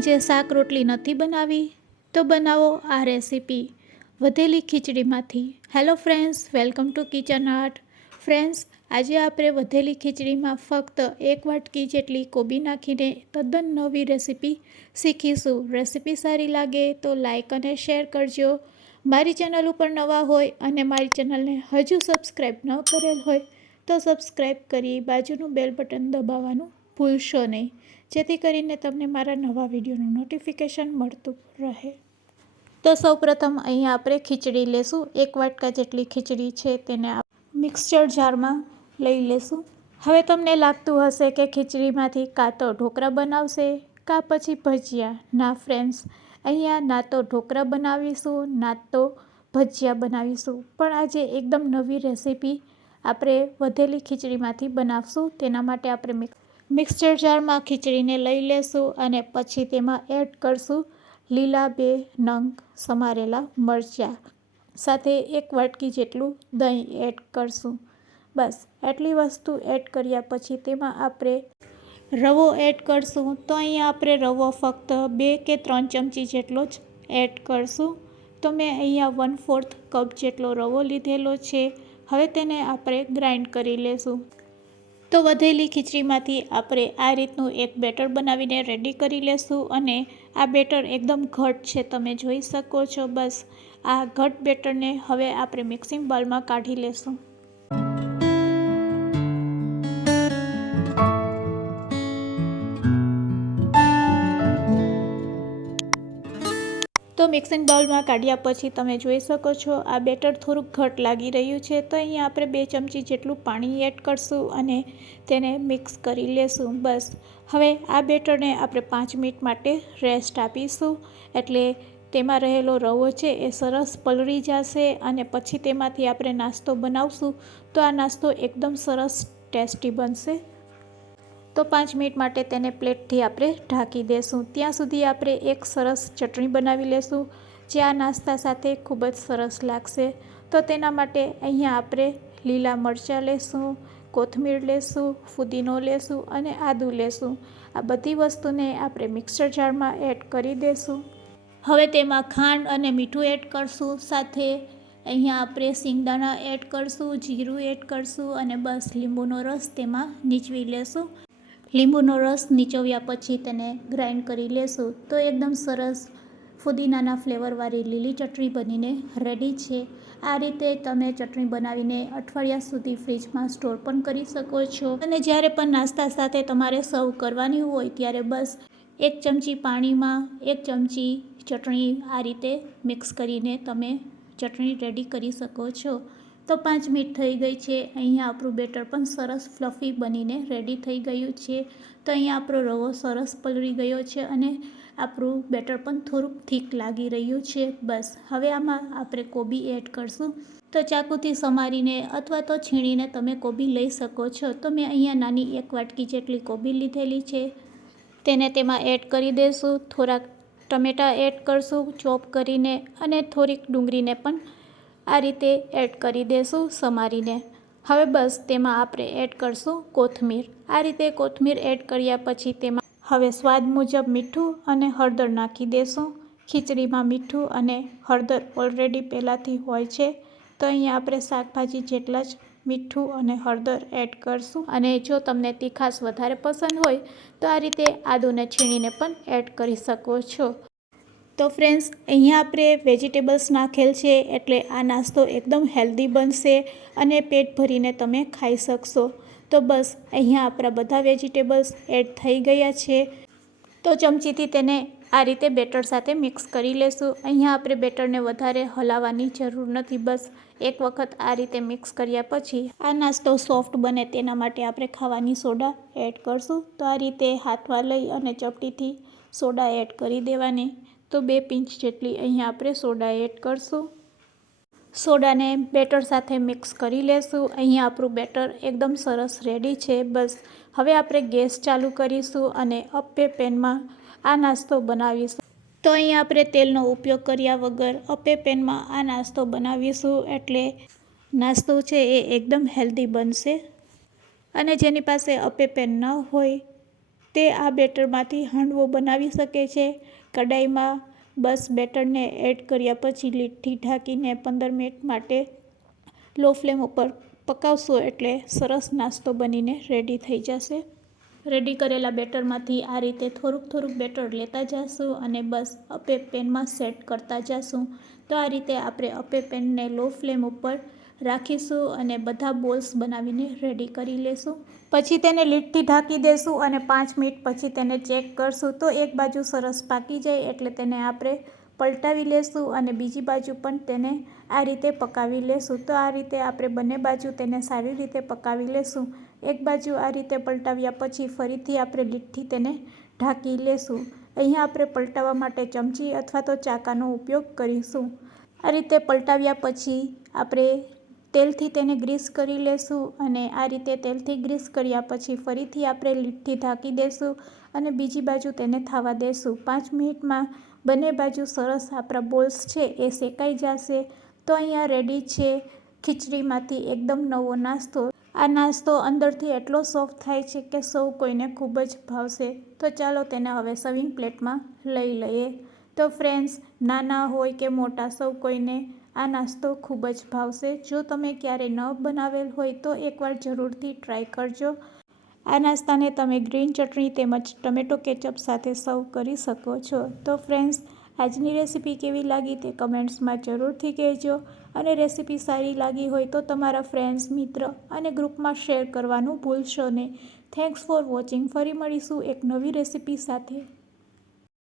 સાંજે શાક રોટલી નથી બનાવી તો બનાવો આ રેસીપી વધેલી ખીચડીમાંથી। Hello friends, welcome to Kitchen Art. Friends, આજે આપણે વધેલી ખીચડીમાં ફક્ત 1 વાટકી જેટલી કોબી નાખીને તદ્દન નવી રેસીપી શીખીશું। રેસીપી સારી લાગે તો લાઈક અને શેર કરજો। મારી ચેનલ ઉપર નવા હોય અને મારી ચેનલને હજુ સબસ્ક્રાઈબ ન કરેલ હોય તો સબસ્ક્રાઈબ કરી બાજુનું બેલ બટન દબાવવાનું ભૂલશો નહીં, જેથી કરીને તમને મારા નવા વિડીયોનું નોટિફિકેશન મળતું રહે। તો સૌપ્રથમ અહીંયા આપણે ખીચડી લેશું। 1 વાટકા જેટલી ખીચડી છે તેને મિક્સર જારમાં લઈ લેશું। હવે તમને લાગતું હશે કે ખીચડીમાંથી કાં તો ઢોકળા બનાવશે કાં પછી ભજીયા। ના ફ્રેન્ડ્સ, અહીંયા ના તો ઢોકળા બનાવીશું ના તો ભજીયા બનાવીશું, પણ આજે એકદમ નવી રેસીપી આપણે વધેલી ખીચડીમાંથી બનાવશું। તેના માટે આપણે મિક્સર જારમાં ખીચડીને લઈ લેશું અને પછી તેમાં એડ કરશું લીલા 2 નંગ સમારેલા મરચાં, સાથે 1 વાટકી જેટલું દહીં એડ કરશું। બસ આટલી વસ્તુ એડ કર્યા પછી તેમાં આપણે રવો એડ કરશું। તો અહીંયા આપણે રવો ફક્ત 2 કે 3 ચમચી જેટલો જ એડ કરશું। તો મેં અહીંયા 1/4 કપ જેટલો રવો લીધેલો છે। હવે તેને આપણે ગ્રાઇન્ડ કરી લેશું। તો વધેલી ખીચડીમાંથી આપણે આ રીતનું એક બેટર બનાવીને રેડી કરી લેશું અને આ બેટર એકદમ ઘટ છે, તમે જોઈ શકો છો। બસ આ ઘટ બેટરને હવે આપણે મિક્સિંગ બાઉલમાં કાઢી લેશું। તો મિક્સિંગ બાઉલમાં કાઢ્યા પછી તમે જોઈ શકો છો આ બેટર થોડુંક ઘટ લાગી રહ્યું છે। તો અહીંયા આપણે 2 ચમચી જેટલું પાણી એડ કરશું અને તેને મિક્સ કરી લેશું। બસ હવે આ બેટરને આપણે 5 મિનિટ માટે રેસ્ટ આપીશું, એટલે તેમાં રહેલો રવો છે એ સરસ પલળી જશે અને પછી તેમાંથી આપણે નાસ્તો બનાવશું તો આ નાસ્તો એકદમ સરસ ટેસ્ટી બનશે। તો 5 મિનિટ માટે તેને પ્લેટથી આપણે ઢાંકી દેશું। ત્યાં સુધી આપણે એક સરસ ચટણી બનાવી લેશું જે આ નાસ્તા સાથે ખૂબ જ સરસ લાગશે। તો તેના માટે અહીંયા આપણે લીલા મરચાં લેશું, કોથમીર લેશું, ફુદીનો લેશું અને આદું લેશું। આ બધી વસ્તુને આપણે મિક્સર જારમાં એડ કરી દેશું। હવે તેમાં ખાંડ અને મીઠું એડ કરશું, સાથે અહીંયા આપણે સિંગદાણા એડ કરશું, જીરું એડ કરશું અને બસ લીંબુનો રસ તેમાં નીચવી લેશું। લીંબુનો રસ નીચવ્યા પછી તેને ગ્રાઇન્ડ કરી લેશું। તો એકદમ સરસ ફુદીનાના ફ્લેવરવાળી લીલી ચટણી બનીને રેડી છે। આ રીતે તમે ચટણી બનાવીને અઠવાડિયા સુધી ફ્રીજમાં સ્ટોર પણ કરી શકો છો અને જ્યારે પણ નાસ્તા સાથે તમારે સર્વ કરવાની હોય ત્યારે બસ 1 ચમચી પાણીમાં 1 ચમચી ચટણી આ રીતે મિક્સ કરીને તમે ચટણી રેડી કરી શકો છો। તો 5 મિનિટ થઈ ગઈ છે। અહીંયા આપણું બેટર પણ સરસ ફ્લફી બનીને રેડી થઈ ગયું છે। તો અહીંયા આપણો રવો સરસ પલળી ગયો છે અને આપણું બેટર પણ થોડુંક થીક લાગી રહ્યું છે। બસ હવે આમાં આપણે કોબી એડ કરશું। તો ચાકુથી સમારીને અથવા તો છીણીને તમે કોબી લઈ શકો છો। તો મેં અહીંયા નાની 1 વાટકી જેટલી કોબી લીધેલી છે, તેને તેમાં એડ કરી દઈશું। થોડાક ટમેટાં એડ કરશું ચોપ કરીને અને થોડીક ડુંગળીને પણ આ રીતે એડ કરી દેશું સમારીને। હવે બસ તેમાં આપણે એડ કરશું કોથમીર। આ રીતે કોથમીર એડ કર્યા પછી તેમાં હવે સ્વાદ મુજબ મીઠું અને હળદર નાખી દેશું। ખીચડીમાં મીઠું અને હળદર ઓલરેડી પહેલાંથી હોય છે, તો અહીંયા આપણે શાકભાજી જેટલા જ મીઠું અને હળદર એડ કરશું અને જો તમને તીખાશ વધારે પસંદ હોય તો આ રીતે આદુને છીણીને પણ એડ કરી શકો છો। તો ફ્રેન્ડ્સ, અહીંયા આપણે વેજીટેબલ્સ નાખેલ છે એટલે આ નાસ્તો એકદમ હેલ્ધી બનશે અને પેટ ભરીને તમે ખાઈ શકશો। તો બસ અહીંયા આપણા બધા વેજીટેબલ્સ એડ થઈ ગયા છે। તો ચમચીથી તેને આ રીતે બેટર સાથે મિક્સ કરી લેશું। અહીંયા આપણે બેટરને વધારે હલાવવાની જરૂર નથી, બસ એક વખત આ રીતે મિક્સ કર્યા પછી આ નાસ્તો સોફ્ટ બને તેના માટે આપણે ખાવાની સોડા એડ કરશું। તો આ રીતે હાથમાં લઈ અને ચપટીથી સોડા એડ કરી દેવાની। તો 2 પિંચ જેટલી અહીંયા આપણે સોડા એડ કરશું। સોડાને બેટર સાથે મિક્સ કરી લેશું। અહીંયા આપણું બેટર એકદમ સરસ રેડી છે। બસ હવે આપણે ગેસ ચાલુ કરીશું અને અપ્પે પેનમાં આ નાસ્તો બનાવીશું। તો અહીંયા આપણે તેલનો ઉપયોગ કર્યા વગર અપ્પે પેનમાં આ નાસ્તો બનાવીશું, એટલે નાસ્તો છે એ એકદમ હેલ્ધી બનશે। અને જેની પાસે અપ્પે પેન ન હોય તે આ બેટરમાંથી હાંડવો બનાવી શકે છે. કડાઈમાં બસ બેટરને એડ કર્યા પછી લીડથી ઢાંકીને 15 મિનિટ માટે લો ફ્લેમ ઉપર પકાવશો એટલે સરસ નાસ્તો બનીને રેડી થઈ જશે. રેડી કરેલા બેટરમાંથી આ રીતે થોડુંક બેટર લેતા જશું અને બસ અપે પેનમાં સેટ કરતા જશું. તો આ રીતે આપણે અપે પેનને લો ફ્લેમ ઉપર રાખીશું અને બધા બોલ્સ બનાવીને રેડી કરી લેશું. પછી તેને લીડથી ઢાંકી દેશું અને 5 મિનિટ પછી તેને ચેક કરશું. તો એક બાજુ સરસ પાકી જાય એટલે તેને આપણે પલટાવી લેશું અને બીજી બાજુ પણ તેને આ રીતે પકાવી લેશું. તો આ રીતે આપણે બંને બાજુ તેને સારી રીતે પકાવી લેશું. એક બાજુ આ રીતે પલટાવ્યા પછી ફરીથી આપણે લીડથી તેને ઢાંકી લેશું. અહીંયા આપણે પલટાવવા માટે ચમચી અથવા તો ચાકાનો ઉપયોગ કરીશું. આ રીતે પલટાવ્યા પછી આપણે તેલથી તેને ગ્રીસ કરી લેશું અને આ રીતે તેલથી ગ્રીસ કર્યા પછી ફરીથી આપણે લીડથી ઢાંકી દેશું અને બીજી બાજુ તેને થવા દેશું. 5 મિનિટમાં બંને બાજુ સરસ આપણા બોલ્સ છે એ શેકાઈ જશે. તો અહીંયા રેડી છે ખીચડીમાંથી એકદમ નવો નાસ્તો. આ નાસ્તો અંદરથી એટલો સોફ્ટ થાય છે કે સૌ કોઈને ખૂબ જ ભાવશે. તો ચાલો તેને હવે સર્વિંગ પ્લેટમાં લઈ લઈએ. તો ફ્રેન્ડ્સ, નાના હોય કે મોટા સૌ કોઈને આ નાસ્તો ખૂબ જ ભાવશે. જો તમે ક્યારેય ન બનાવેલ હોય તો એકવાર જરૂરથી ટ્રાય કરજો. આ નાસ્તાને તમે ગ્રીન ચટણી તેમજ ટમેટો કેચઅપ સાથે સર્વ કરી શકો છો. તો ફ્રેન્ડ્સ, આજની રેસીપી કેવી લાગી તે કમેન્ટ્સમાં જરૂરથી કહેજો અને રેસીપી સારી લાગી હોય તો તમારા ફ્રેન્ડ્સ, મિત્ર અને ગ્રુપમાં શેર કરવાનું ભૂલશો નહીં. Thanks for watching. ફરી મળીશું એક નવી રેસીપી સાથે.